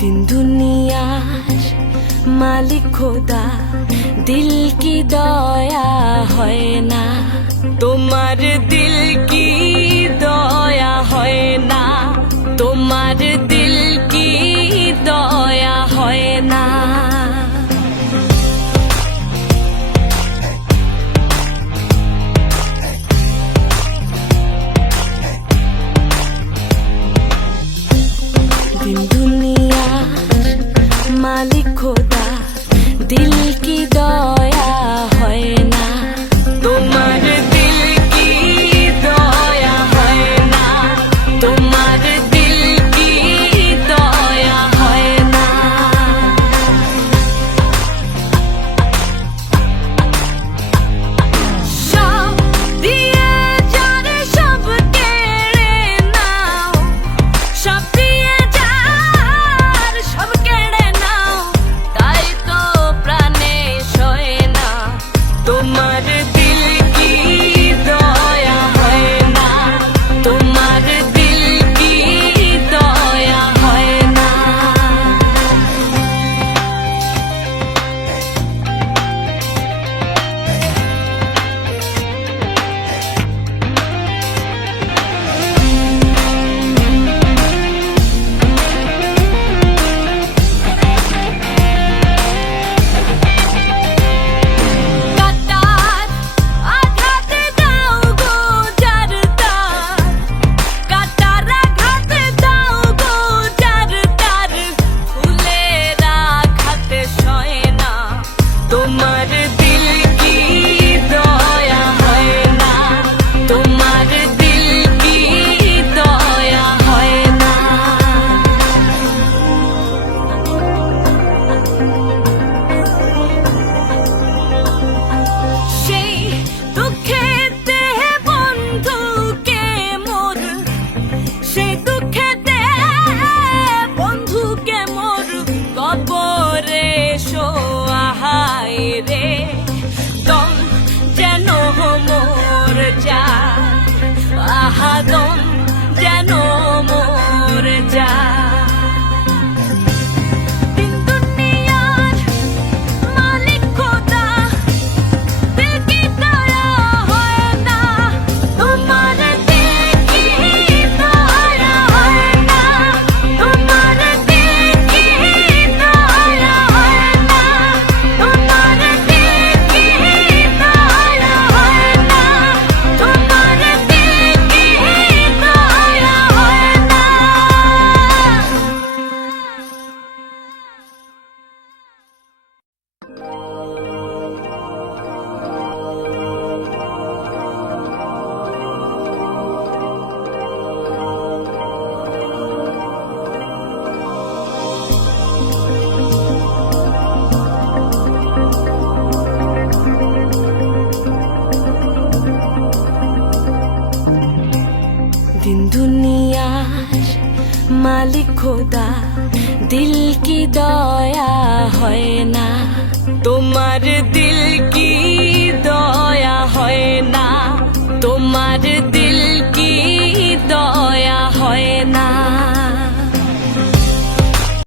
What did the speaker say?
दिन दुनियार मालिक खोदा दिल की दया হয় না তোমার दिल की दया হয় না তোমার दिल की दया হয় না दिन दुनियार मालिक खोदा दिल की दया হয় না তোমার दिल की दया হয় না তোমার दिल की दया হয় না সব দিয়ে যারে সব কেড়ে নাও সব দিয়ে যার সব কেড়ে নাও তাই তো প্রাণে সয় না তোমার दिल की दया হয় না তোমার दिल की दया হয় না কাটার আঘাতে দাও গো যার তার কাটার আঘাতে দাও গো যার তার ফুলের আঘাতে সয় না তোমার दिल की दया হয় না তোমার दिल की दया হয় না সেই দুঃখেতে বন্ধুকে মোর সেই দুঃখেতে বন্ধুকে মোর কবরে শোয়াহায় রে দম যেন মোর যায় আহা দম যেন মোর যায় দিন দুনিয়ার মালিক খোদা दिल की दया হয় না তোমার दिल की दया হয় না তোমার दिल की दया হয় না তোমার दिल की दया হয় না তোমার दिल की दया হয় না दिन दुनियार मालिक खोदा दिल की दया হয় না তোমার दिल की दया হয় না তোমার दिल